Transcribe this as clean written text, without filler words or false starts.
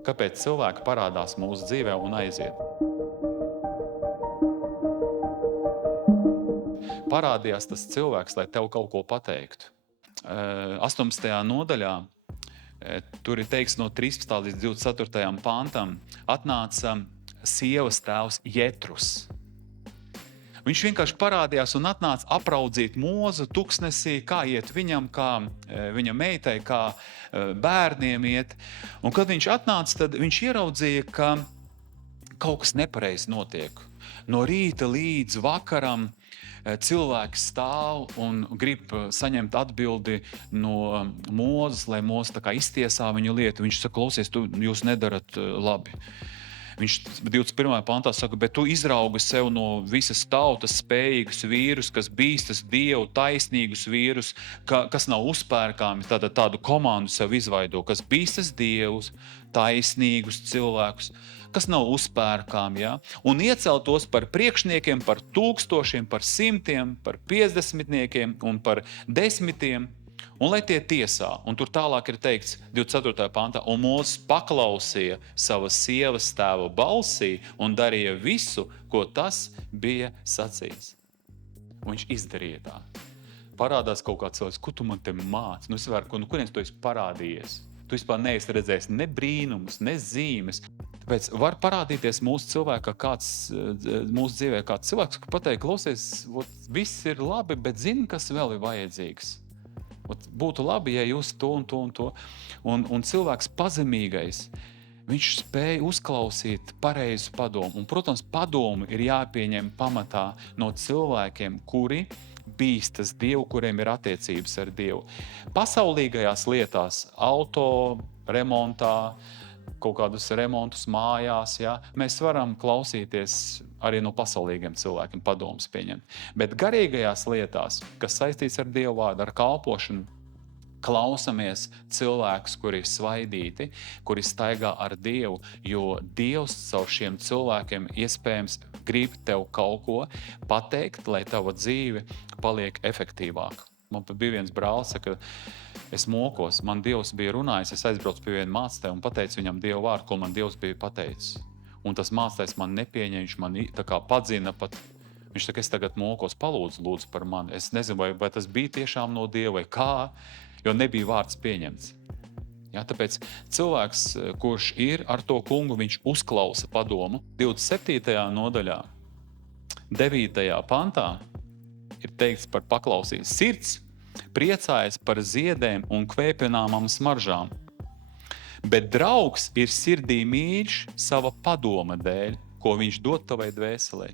Kāpēc cilvēki parādās mūsu dzīvē un aiziet? Parādījās tas cilvēks, lai tev kaut ko pateiktu. 18. nodaļā, tur ir teikts no 13. līdz 24. pantam, atnāca sievas tēvs Jetrus. Viņš vienkārši parādījās un atnāca apraudzīt Mozu tuksnesī, kā iet viņam, kā viņa meitai, kā bērniem iet. Un kad viņš atnāca, tad viņš ieraudzīja, ka kaut kas nepareizi notiek. No rīta līdz vakaram cilvēki stāv un grib saņemt atbildi no Mozes, lai Moze tā kā iztiesā viņu lietu. Viņš saka, klausies, jūs nedarat labi. Viņš 21. pantā saka, bet tu izraugi sev no visas tautas spējīgus vīrus, kas bīstas Dievu, taisnīgus vīrus, kas nav uzpērkāmi, tādu komandu sev izveido, kas bīstas Dievus, taisnīgus cilvēkus, kas nav uzpērkāmi, ja? Un iecelt tos par priekšniekiem, par 1000, par 100, par 50 un par 10. Un lai tie tiesā, un tur tālāk ir teikts 24. pantā, un Mozes paklausīja savas sievas tēva balsī un darīja visu, ko tas bija sacījis. Un viņš izdarīja tā. Parādās kaut kāds cilvēks, ko tu man te māci? Nu, kurienes tu esi parādījies? Tu vispār neesi redzējis ne brīnumus, ne zīmes. Tāpēc var parādīties mūsu dzīvē kāds cilvēks, ka pateikt, klausies, viss ir labi, bet zini, kas vēl ir vajadzīgs. Būtu labi, ja jūs to un to un to. Un cilvēks pazemīgais, viņš spēja uzklausīt pareizu padomu. Un, protams, padomu ir jāpieņem pamatā no cilvēkiem, kuri bīstas Dievu, kuriem ir attiecības ar Dievu. Pasaulīgajās lietās, auto remontā, kaut kādus remontus mājās, ja, mēs varam klausīties arī no pasaulīgiem cilvēkiem padomus pieņemt. Bet garīgajās lietās, kas saistīts ar Dievu vārdu, ar kalpošanu, klausamies cilvēkus, kuri ir svaidīti, kuri staigā ar Dievu, jo Dievs caur šiem cilvēkiem iespējams grib tev kaut ko pateikt, lai tava dzīve paliek efektīvāka. Man bija viens brālis, saka, es mokos, man Dievs bija runājis, es aizbraucu pie viena mācītāja un pateicu viņam Dievu vārdu, ko man Dievs bija pateicis. Un tas mācītājs man nepieņem, viņš man tā kā padzina pat. Viņš saka, es tagad mokos, lūdzu par mani. Es nezinu, vai tas bija tiešām no Dieva vai kā, jo nebija vārds pieņemts. Ja, tāpēc cilvēks, kurš ir ar to kungu, viņš uzklausa padomu. 27. nodaļā, 9. pantā, ir teikts par paklausību. Sirds priecājas par ziedēm un kvēpināmām smaržām, bet draugs ir sirdī mīļš sava padoma dēļ, ko viņš dod tavai dvēselē.